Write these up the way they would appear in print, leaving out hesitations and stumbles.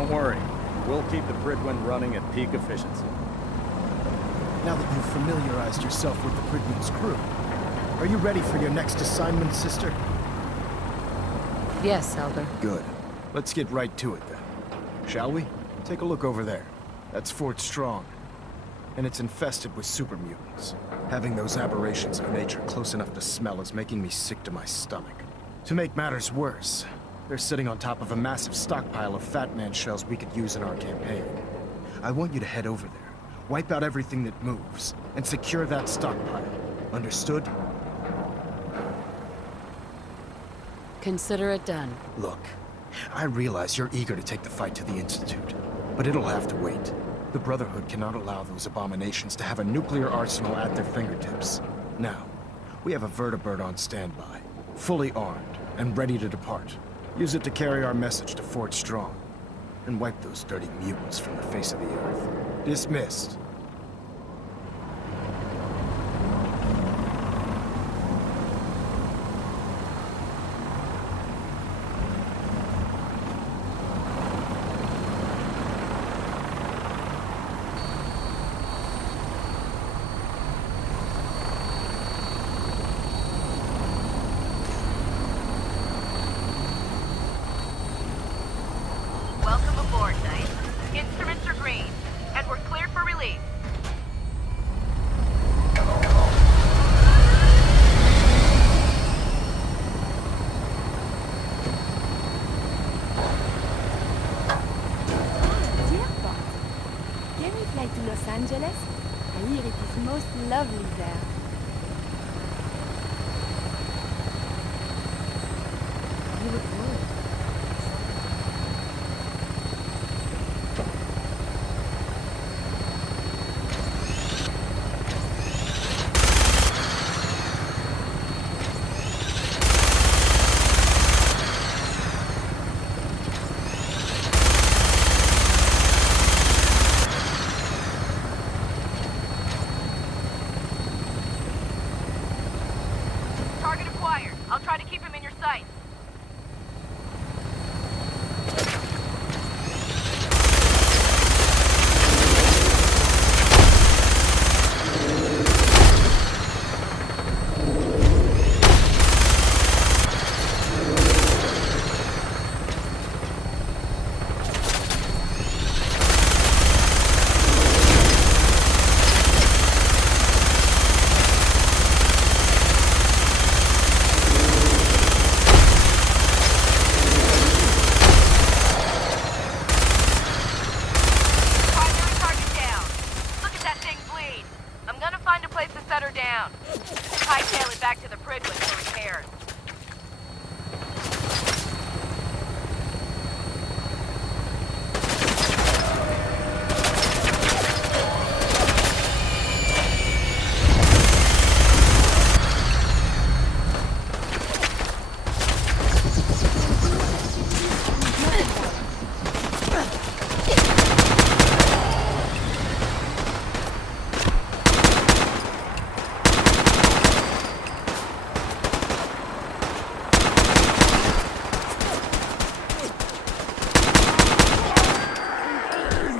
Don't worry. We'll keep the Prydwen running at peak efficiency. Now that you've familiarized yourself with the Prydwen's crew, are you ready for your next assignment, sister? Yes, Elder. Good. Let's get right to it then. Shall we? Take a look over there. That's Fort Strong. And it's infested with super mutants. Having those aberrations of nature close enough to smell is making me sick to my stomach. To make matters worse, they're sitting on top of a massive stockpile of Fat Man shells we could use in our campaign. I want you to head over there, wipe out everything that moves, and secure that stockpile. Understood? Consider it done. Look, I realize you're eager to take the fight to the Institute, but it'll have to wait. The Brotherhood cannot allow those abominations to have a nuclear arsenal at their fingertips. Now, we have a vertibird on standby, fully armed and ready to depart. Use it to carry our message to Fort Strong, and wipe those dirty mutants from the face of the earth. Dismissed. Welcome aboard, Knight. Instruments are green, and we're cleared for release. Dear God, can we fly to Los Angeles? I hear it is most lovely there. You look worried. Target acquired. I'll try to keep him in your sight. Primary target down. Look at that thing bleed. I'm gonna find a place to set her down. Hightail it back to the Prydwen for repairs.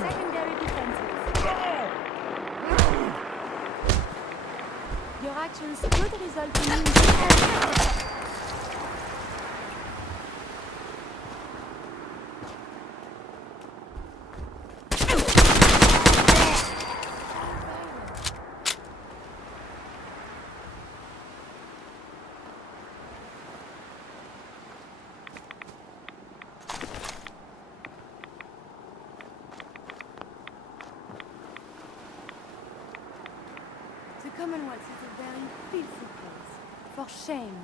Secondary defenses. Your actions could result in The Commonwealth is a very filthy place. For shame.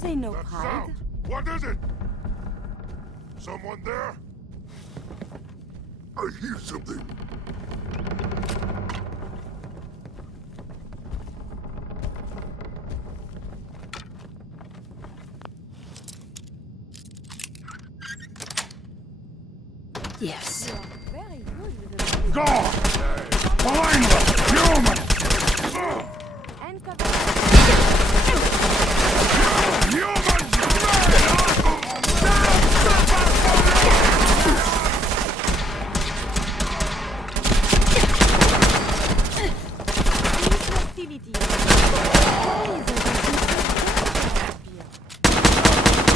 Say no That pride. sound! What is it? Someone there? I hear something. Yes. You are very good with the Gone! Mindless! Human! and cover. Hostility.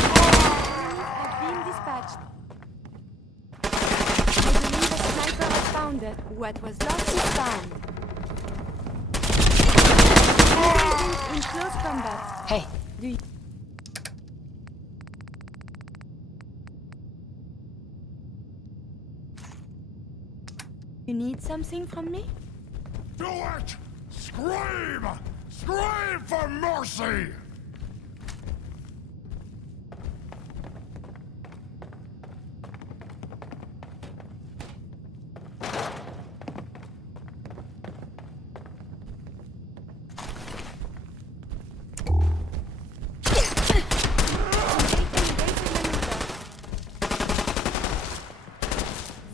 Have been dispatched. I believe a sniper has found it. What was lost is found. Engaging in close combat. Hey, Do you... You need something from me? Do it! Scream! Scream for mercy!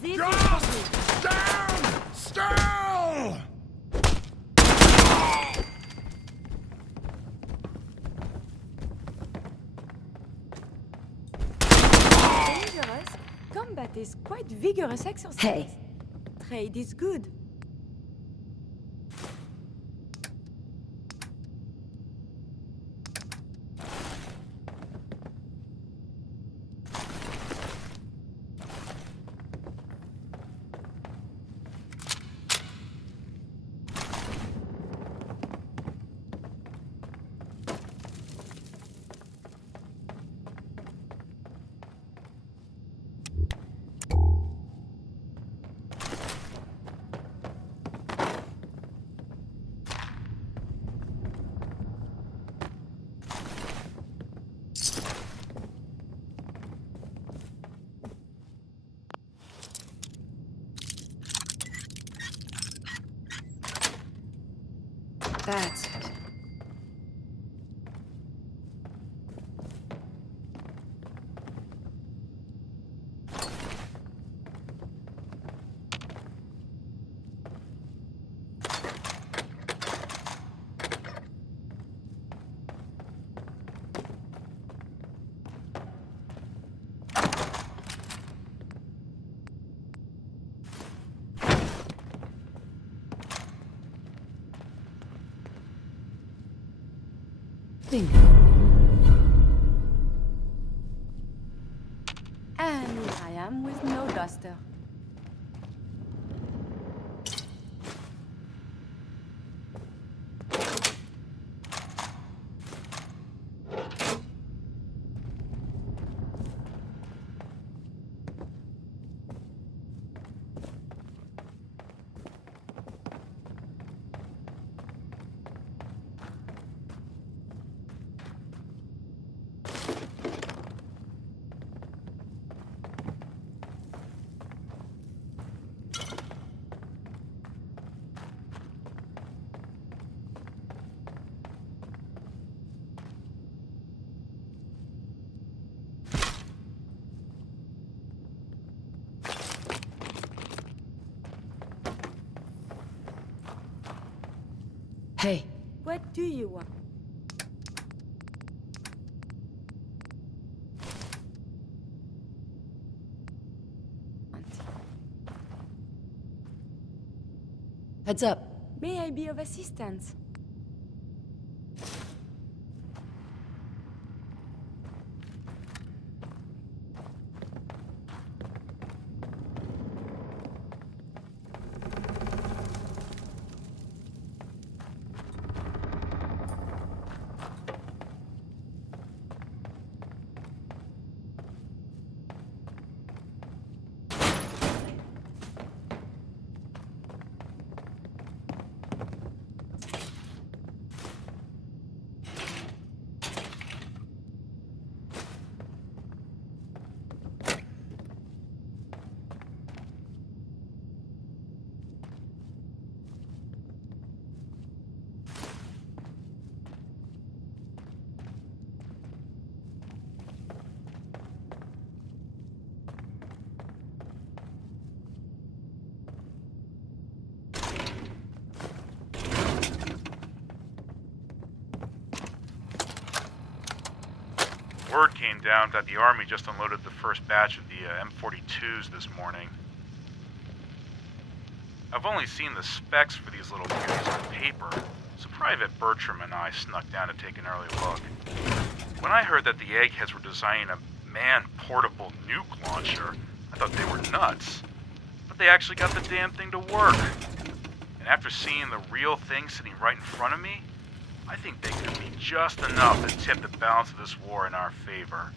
This is Just stand still! dangerous. Combat is quite vigorous exercise. hey. Trade is good. That's it. Bingo. And here I am with no duster. Hey, What do you want? heads up. May I be of assistance? Word came down that the Army just unloaded the first batch of the M42s this morning. I've only seen the specs for these little beauties on paper, so Private Bertram and I snuck down to take an early look. When I heard that the Eggheads were designing a man-portable nuke launcher, I thought they were nuts. But they actually got the damn thing to work. And after seeing the real thing sitting right in front of me, I think they could be just enough to tip the balance of this war in our favor.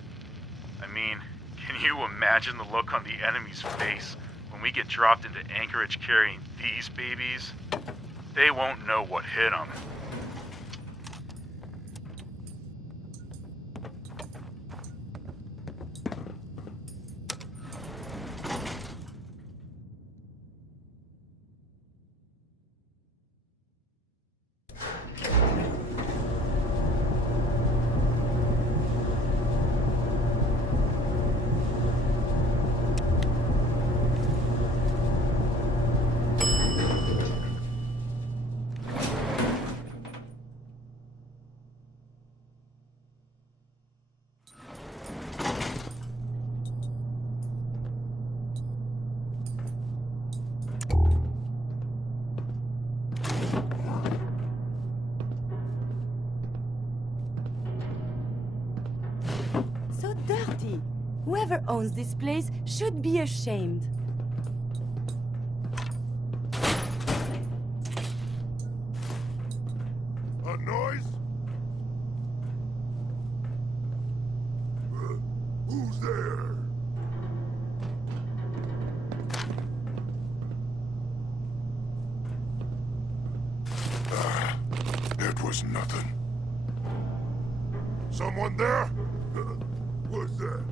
I mean, can you imagine the look on the enemy's face when we get dropped into Anchorage carrying these babies? They won't know what hit them. So dirty. Whoever owns this place should be ashamed. A noise? Who's there? It was nothing. Someone there? What's that?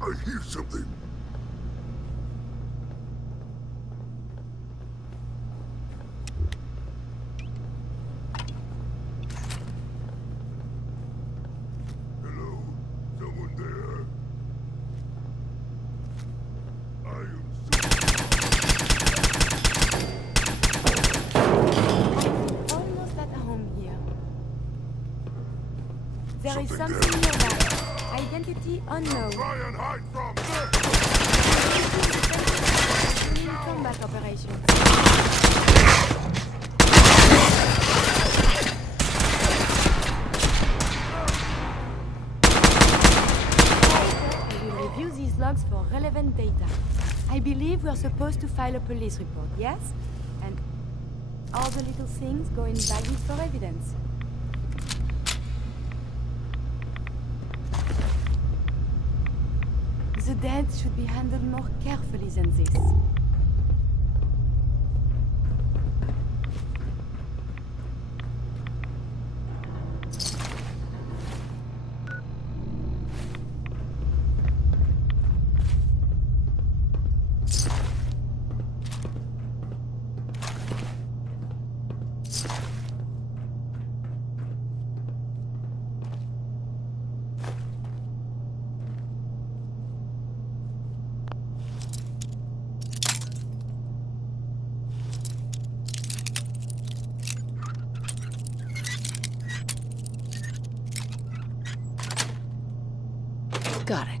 I hear something. Hello? Someone there? I am Almost at home here. There is Something something nearby. Identity unknown. try and hide from Combat operations. I will review these logs for relevant data. I believe we're supposed to file a police report, yes? And all the little things go in baggies for evidence. The dead should be handled more carefully than this. Got it.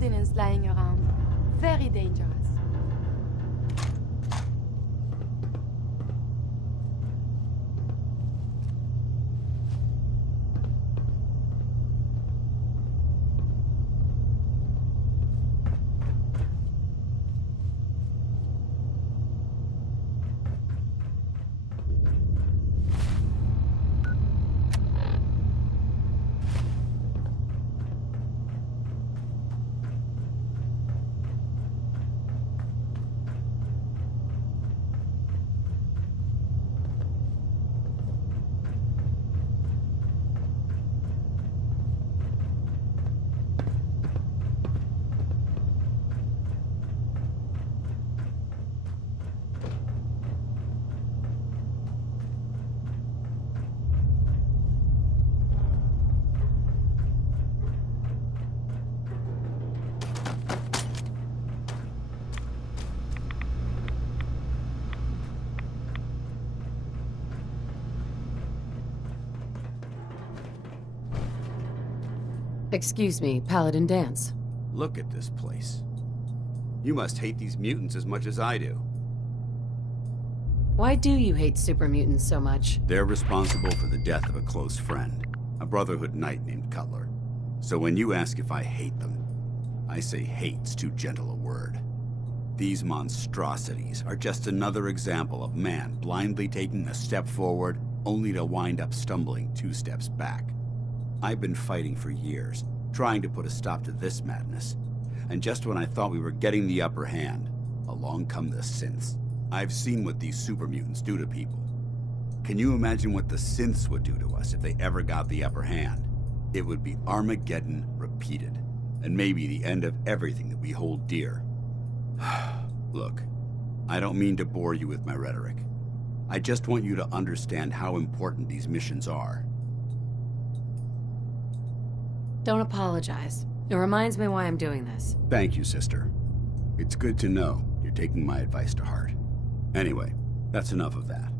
ordnance lying around. Very dangerous. Excuse me, Paladin Dance. Look at this place. You must hate these mutants as much as I do. Why do you hate super mutants so much? They're responsible for the death of a close friend, a Brotherhood knight named Cutler. So when you ask if I hate them, I say hate's too gentle a word. These monstrosities are just another example of man blindly taking a step forward, only to wind up stumbling 2 steps back. I've been fighting for years, trying to put a stop to this madness. And just when I thought we were getting the upper hand, along come the synths. I've seen what these super mutants do to people. Can you imagine what the synths would do to us if they ever got the upper hand? It would be Armageddon repeated, and maybe the end of everything that we hold dear. Look, I don't mean to bore you with my rhetoric. I just want you to understand how important these missions are. Don't apologize. It reminds me why I'm doing this. Thank you, sister. It's good to know you're taking my advice to heart. Anyway, that's enough of that.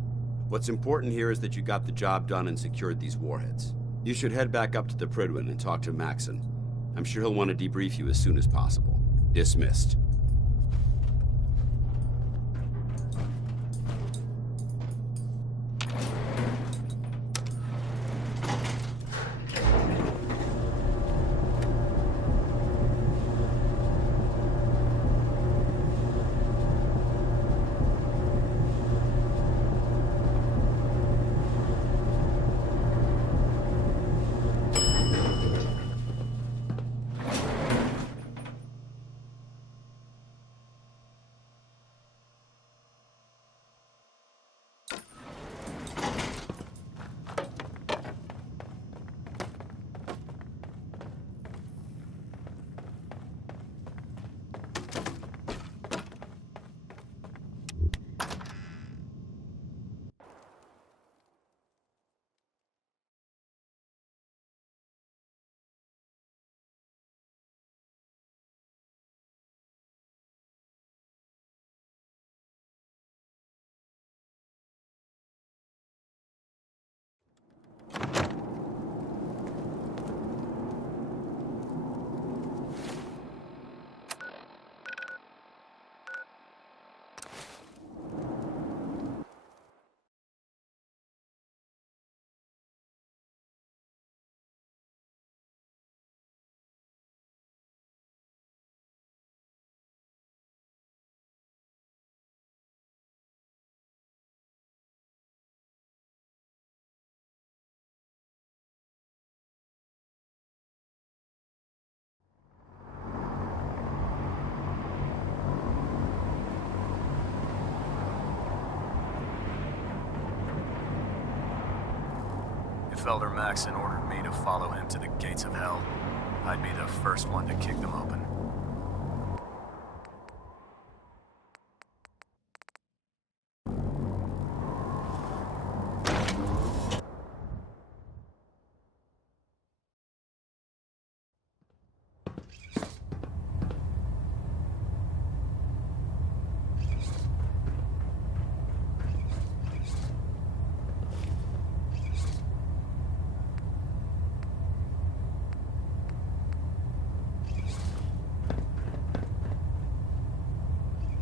What's important here is that you got the job done and secured these warheads. You should head back up to the Prydwen and talk to Maxon. I'm sure he'll want to debrief you as soon as possible. Dismissed. If Elder Maxon ordered me to follow him to the gates of hell, I'd be the first one to kick them open.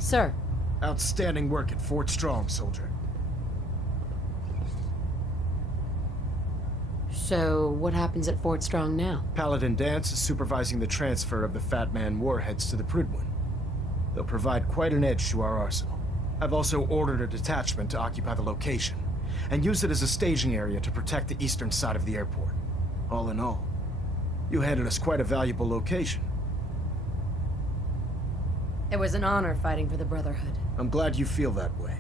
Sir. Outstanding work at Fort Strong, soldier. So, what happens at Fort Strong now? Paladin Danse is supervising the transfer of the Fat Man warheads to the Prydwen. They'll provide quite an edge to our arsenal. I've also ordered a detachment to occupy the location, and use it as a staging area to protect the eastern side of the airport. All in all, you handed us quite a valuable location. It was an honor fighting for the Brotherhood. I'm glad you feel that way,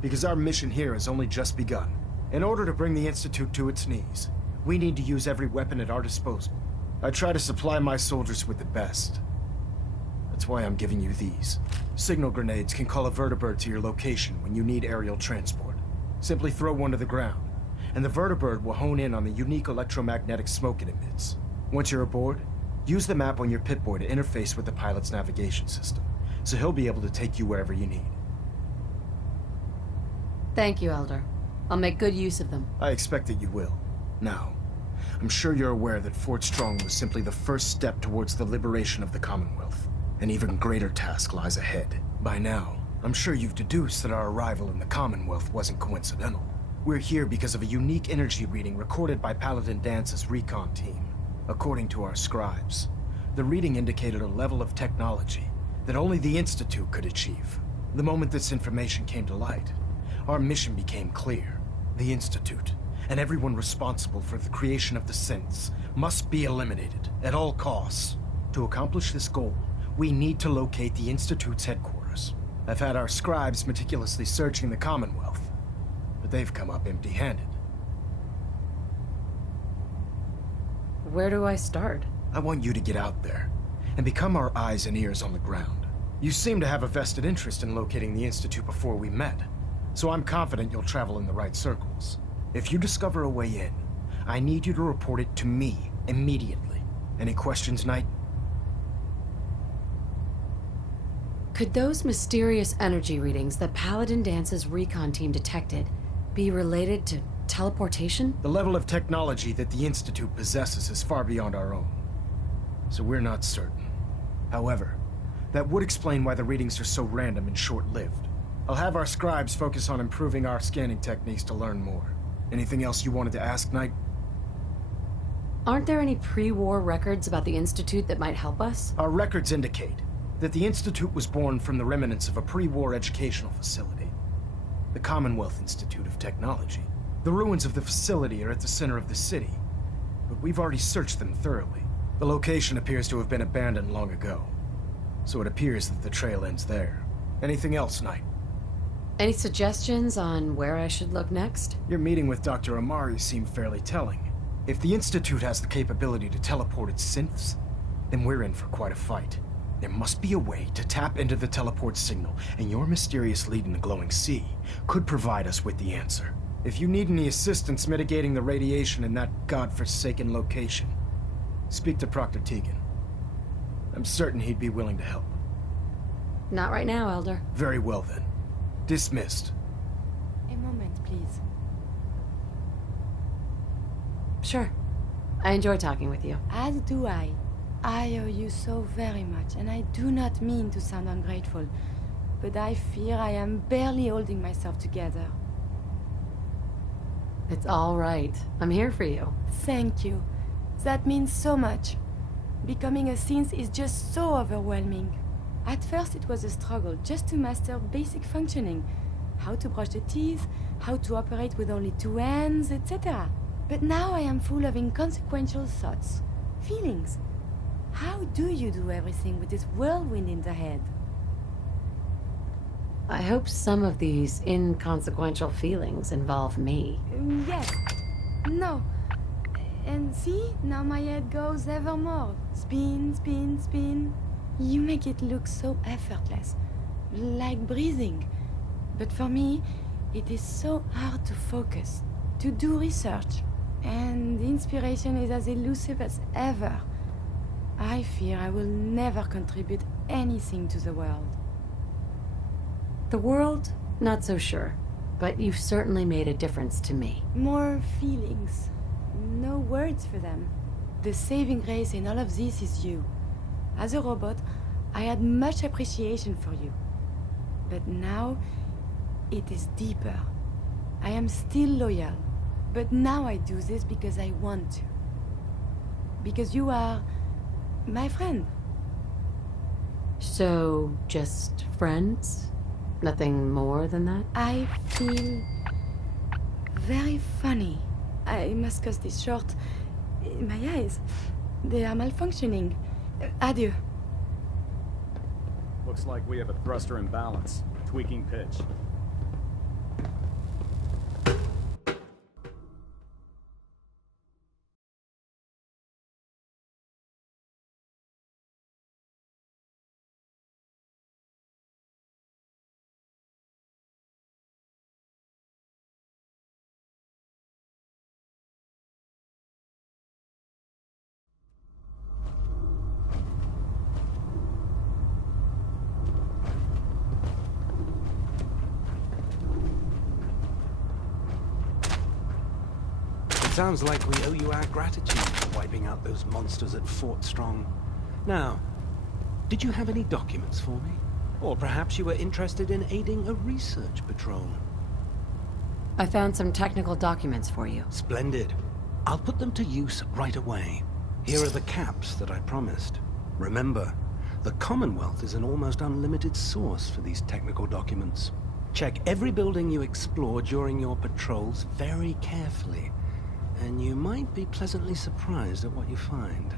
because our mission here has only just begun. In order to bring the Institute to its knees, we need to use every weapon at our disposal. I try to supply my soldiers with the best. That's why I'm giving you these. Signal grenades can call a vertibird to your location when you need aerial transport. Simply throw one to the ground, and the vertibird will hone in on the unique electromagnetic smoke it emits. Once you're aboard, use the map on your Pip-Boy to interface with the pilot's navigation system, so he'll be able to take you wherever you need. Thank you, Elder. I'll make good use of them. I expect that you will. Now, I'm sure you're aware that Fort Strong was simply the first step towards the liberation of the Commonwealth. An even greater task lies ahead. By now, I'm sure you've deduced that our arrival in the Commonwealth wasn't coincidental. We're here because of a unique energy reading recorded by Paladin Dance's recon team. According to our scribes, the reading indicated a level of technology that only the Institute could achieve. The moment this information came to light, our mission became clear. The Institute, and everyone responsible for the creation of the synths, must be eliminated at all costs. To accomplish this goal, we need to locate the Institute's headquarters. I've had our scribes meticulously searching the Commonwealth, but they've come up empty-handed. Where do I start? I want you to get out there and become our eyes and ears on the ground. You seem to have a vested interest in locating the Institute before we met, so I'm confident you'll travel in the right circles. If you discover a way in, I need you to report it to me immediately. Any questions, Knight? Could those mysterious energy readings that Paladin Dance's recon team detected be related to teleportation? The level of technology that the Institute possesses is far beyond our own, so we're not certain. However, that would explain why the readings are so random and short-lived. I'll have our scribes focus on improving our scanning techniques to learn more. Anything else you wanted to ask, Knight? Aren't there any pre-war records about the Institute that might help us? Our records indicate that the Institute was born from the remnants of a pre-war educational facility, the Commonwealth Institute of Technology. The ruins of the facility are at the center of the city, but we've already searched them thoroughly. The location appears to have been abandoned long ago, so it appears that the trail ends there. Anything else, Knight? Any suggestions on where I should look next? Your meeting with Dr. Amari seemed fairly telling. If the Institute has the capability to teleport its synths, then we're in for quite a fight. There must be a way to tap into the teleport signal, and your mysterious lead in the glowing sea could provide us with the answer. If you need any assistance mitigating the radiation in that godforsaken location, speak to Proctor Tegan. I'm certain he'd be willing to help. Not right now, Elder. Very well then. Dismissed. A moment, please. Sure. I enjoy talking with you. As do I. I owe you so very much, and I do not mean to sound ungrateful, but I fear I am barely holding myself together. It's all right. I'm here for you. Thank you. That means so much. Becoming a synth is just so overwhelming. At first it was a struggle just to master basic functioning. How to brush the teeth, how to operate with only two hands, etc. But now I am full of inconsequential thoughts, feelings. How do you do everything with this whirlwind in the head? I hope some of these inconsequential feelings involve me. Yes. No. And see, now my head goes ever more. Spin, spin, spin. You make it look so effortless, like breathing. But for me, it is so hard to focus, to do research. And the inspiration is as elusive as ever. I fear I will never contribute anything to the world. The world? Not so sure. But you've certainly made a difference to me. More feelings. No words for them. The saving grace in all of this is you. As a robot, I had much appreciation for you. But now, it is deeper. I am still loyal. But now I do this because I want to. Because you are my friend. So, just friends? Nothing more than that? I feel very funny. I must cut this short. My eyes, they are malfunctioning. Adieu. Looks like we have a thruster imbalance. Tweaking pitch. Sounds like we owe you our gratitude for wiping out those monsters at Fort Strong. Now, did you have any documents for me? Or perhaps you were interested in aiding a research patrol? I found some technical documents for you. Splendid. I'll put them to use right away. Here are the caps that I promised. Remember, the Commonwealth is an almost unlimited source for these technical documents. Check every building you explore during your patrols very carefully, and you might be pleasantly surprised at what you find.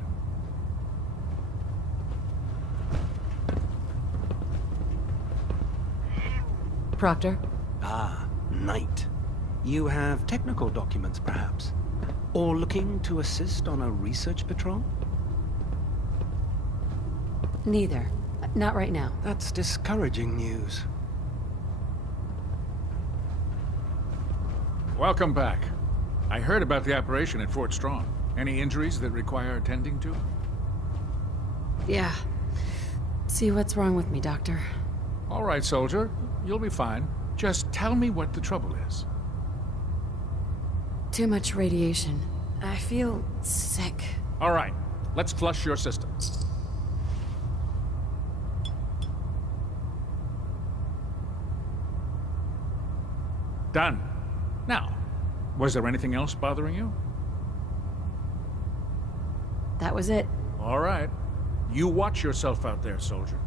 Proctor? Ah, Knight. You have technical documents, perhaps? Or looking to assist on a research patrol? Neither. Not right now. That's discouraging news. Welcome back. I heard about the operation at Fort Strong. Any injuries that require attending to? Yeah. See what's wrong with me, Doctor. All right, soldier. You'll be fine. Just tell me what the trouble is. Too much radiation. I feel sick. All right. Let's flush your system. Done. Now, was there anything else bothering you? That was it. All right. You watch yourself out there, soldier.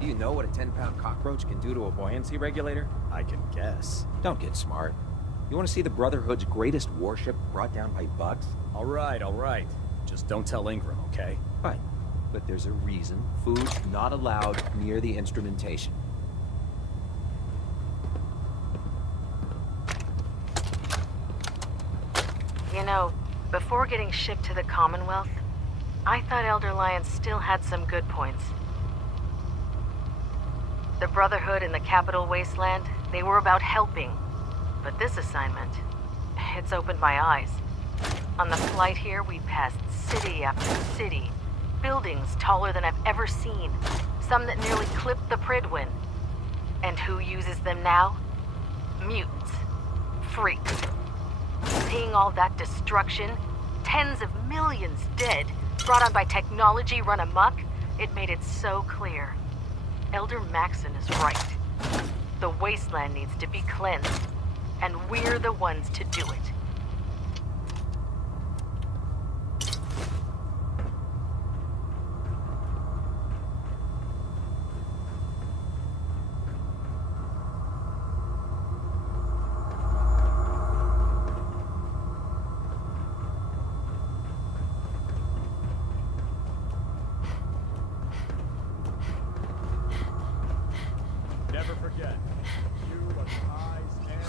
Do you know what a 10-pound cockroach can do to a buoyancy regulator? I can guess. Don't get smart. You want to see the Brotherhood's greatest warship brought down by bugs? All right, all right. Just don't tell Ingram, okay? Fine. But there's a reason. Food's not allowed near the instrumentation. You know, before getting shipped to the Commonwealth, I thought Elder Lyons still had some good points. The Brotherhood in the Capital Wasteland, they were about helping. But this assignment, it's opened my eyes. On the flight here, we passed city after city. Buildings taller than I've ever seen. Some that nearly clipped the Prydwen. And who uses them now? Mutants. Freaks. Seeing all that destruction, tens of millions dead, brought on by technology run amok, it made it so clear. Elder Maxson is right. The wasteland needs to be cleansed, and we're the ones to do it. Never forget, you are the eyes and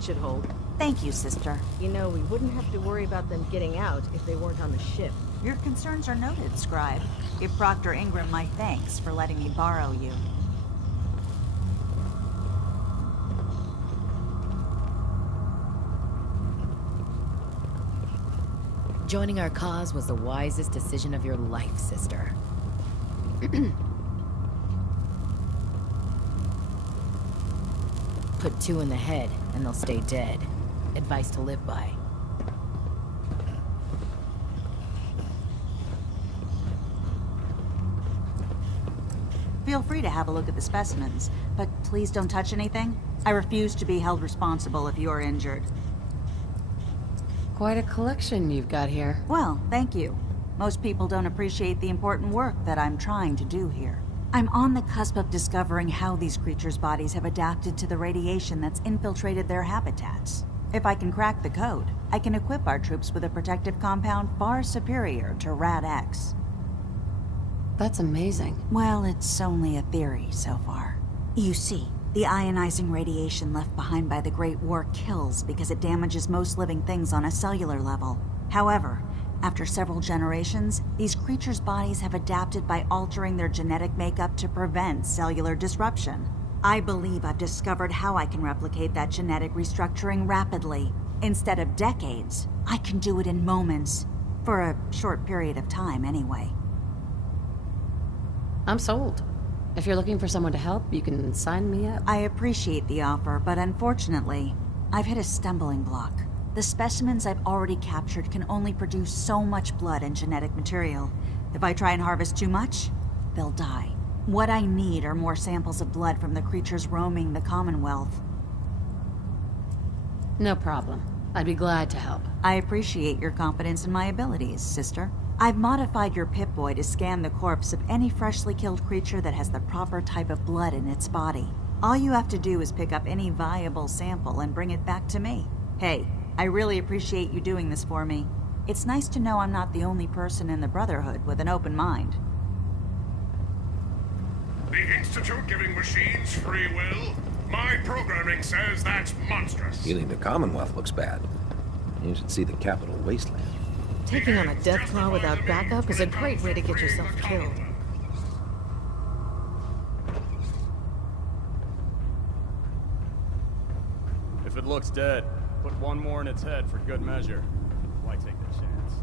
that should hold. Thank you, sister. You know, we wouldn't have to worry about them getting out if they weren't on the ship. Your concerns are noted, Scribe. Give Proctor Ingram my thanks for letting me borrow you. Joining our cause was the wisest decision of your life, sister. Put two in the head, and they'll stay dead. Advice to live by. Feel free to have a look at the specimens, but please don't touch anything. I refuse to be held responsible if you're injured. Quite a collection you've got here. Well, thank you. Most people don't appreciate the important work that I'm trying to do here. I'm on the cusp of discovering how these creatures' bodies have adapted to the radiation that's infiltrated their habitats. If I can crack the code, I can equip our troops with a protective compound far superior to Rad-X. That's amazing. Well, it's only a theory so far. You see, the ionizing radiation left behind by the Great War kills because it damages most living things on a cellular level. However, after several generations, these creatures' bodies have adapted by altering their genetic makeup to prevent cellular disruption. I believe I've discovered how I can replicate that genetic restructuring rapidly. Instead of decades, I can do it in moments. For a short period of time, anyway. I'm sold. If you're looking for someone to help, you can sign me up. I appreciate the offer, but unfortunately, I've hit a stumbling block. The specimens I've already captured can only produce so much blood and genetic material. If I try and harvest too much, they'll die. What I need are more samples of blood from the creatures roaming the Commonwealth. No problem. I'd be glad to help. I appreciate your confidence in my abilities, sister. I've modified your Pip-Boy to scan the corpse of any freshly killed creature that has the proper type of blood in its body. All you have to do is pick up any viable sample and bring it back to me. Hey, I really appreciate you doing this for me. It's nice to know I'm not the only person in the Brotherhood with an open mind. The Institute giving machines free will? My programming says that's monstrous. Feeling the Commonwealth looks bad. You should see the Capital Wasteland. Taking on a Deathclaw without backup is a great way to get yourself killed. If it looks dead, put one more in its head for good measure. Why take the chance?